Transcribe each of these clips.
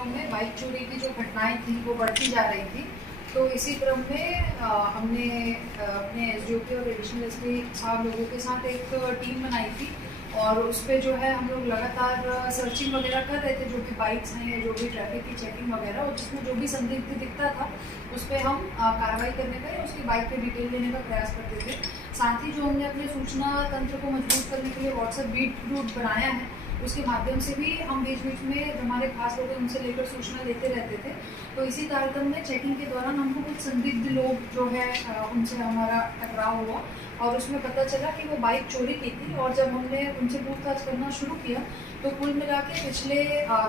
दिनों में बाइक चोरी की जो घटनाएं थी वो बढ़ती जा रही थी। तो इसी क्रम में हमने अपने एसडीओपी और एडिशनल एसपी साहब लोगों के साथ एक टीम बनाई थी और उस पर जो है हम लोग लगातार सर्चिंग वगैरह कर रहे थे, जो भी बाइक्स हैं या जो भी ट्रैफिक की चेकिंग वगैरह, और जिसमें जो भी संदिग्ध दिखता था उस पर हम कार्रवाई करने का या उसकी बाइक पे डिटेल लेने का प्रयास करते थे। साथ ही जो हमने अपने सूचना तंत्र को मजबूत करने के लिए व्हाट्सएप बीट रूट बनाया है, उसके माध्यम से भी हम बीच बीच में जो हमारे खास लोग हैं उनसे लेकर सूचना लेते रहते थे। तो इसी तारतम्य में चेकिंग के दौरान हमको कुछ संदिग्ध लोग जो है उनसे हमारा टकराव हुआ और उसमें पता चला कि वो बाइक चोरी की थी। और जब हमने उनसे पूछताछ करना शुरू किया तो कुल मिला के पिछले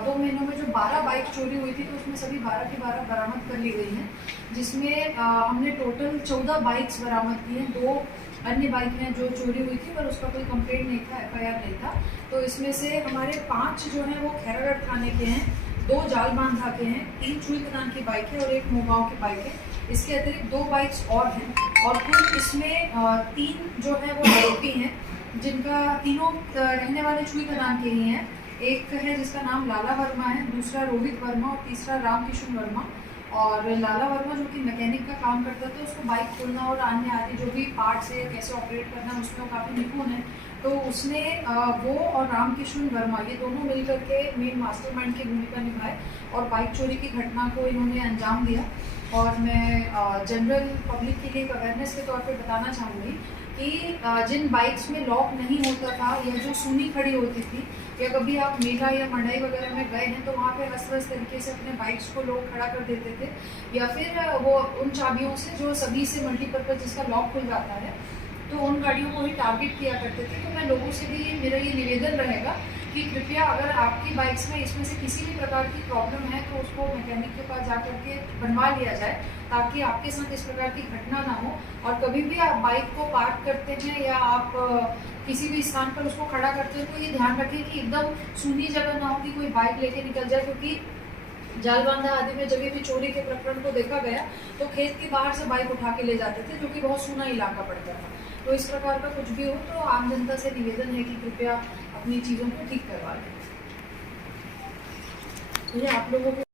2 महीनों में जो 12 बाइक चोरी हुई थी तो उसमें सभी 12 की 12 बरामद कर ली गई हैं, जिसमें हमने टोटल 14 बाइक्स बरामद की हैं। 2 अन्य बाइक हैं जो चोरी हुई थी पर उसका कोई कंप्लेंट नहीं था, एफआईआर नहीं था। तो इसमें से हमारे 5 जो हैं वो खैरागढ़ थाने के हैं, 2 जालबांधा के हैं, 3 चुईकदान की बाइक है और 1 मोगांव की बाइक है। इसके अतिरिक्त 2 बाइक्स और हैं और कुल इसमें 3 जो है वो आरोपी हैं, जिनका तीनों रहने वाले चुईकदान के ही हैं। एक है जिसका नाम लाला वर्मा है, दूसरा रोहित वर्मा और तीसरा रामकिशन वर्मा। और लाला वर्मा जो कि मैकेनिक का काम करता था, उसको बाइक खोलना और अन्य आदि जो भी पार्ट्स है कैसे ऑपरेट करना है उसमें वो काफ़ी निपुण है। तो उसने वो और रामकिशन वर्मा ये दोनों मिलकर के मेन मास्टरमाइंड की भूमिका निभाए और बाइक चोरी की घटना को इन्होंने अंजाम दिया। और मैं जनरल पब्लिक के लिए एक अवेयरनेस के तौर पे बताना चाहूँगी कि जिन बाइक्स में लॉक नहीं होता था या जो सूनी खड़ी होती थी, या कभी आप मेला या मंडाई वगैरह में गए हैं तो वहाँ पे अस्त-व्यस्त तरीके से अपने बाइक्स को लोग खड़ा कर देते थे, या फिर वो उन चाबियों से जो सभी से मल्टीपर्पज़ जिसका लॉक खुल जाता है तो उन गाड़ियों को ही टारगेट किया करते थे। तो मैं लोगों से भी मेरा ये निवेदन रहेगा कि कृपया अगर आपकी बाइक्स में इसमें से किसी भी प्रकार की प्रॉब्लम है तो उसको मैकेनिक के पास जा कर के बनवा लिया जाए, ताकि आपके साथ इस प्रकार की घटना ना हो। और कभी भी आप बाइक को पार्क करते हैं या आप किसी भी स्थान पर उसको खड़ा करते हैं तो ये ध्यान रखें कि एकदम सूनी जगह ना हो कि कोई बाइक लेके निकल जाए, क्योंकि जालबांधा आदि में जगह भी चोरी के प्रकरण को देखा गया तो खेत के बाहर से बाइक उठा के ले जाते थे, जो कि बहुत सूना इलाका पड़ता था। तो इस प्रकार का कुछ भी हो तो आम जनता से निवेदन है कि कृपया अपनी चीज़ों को ठीक करवा लें। ये आप लोगों के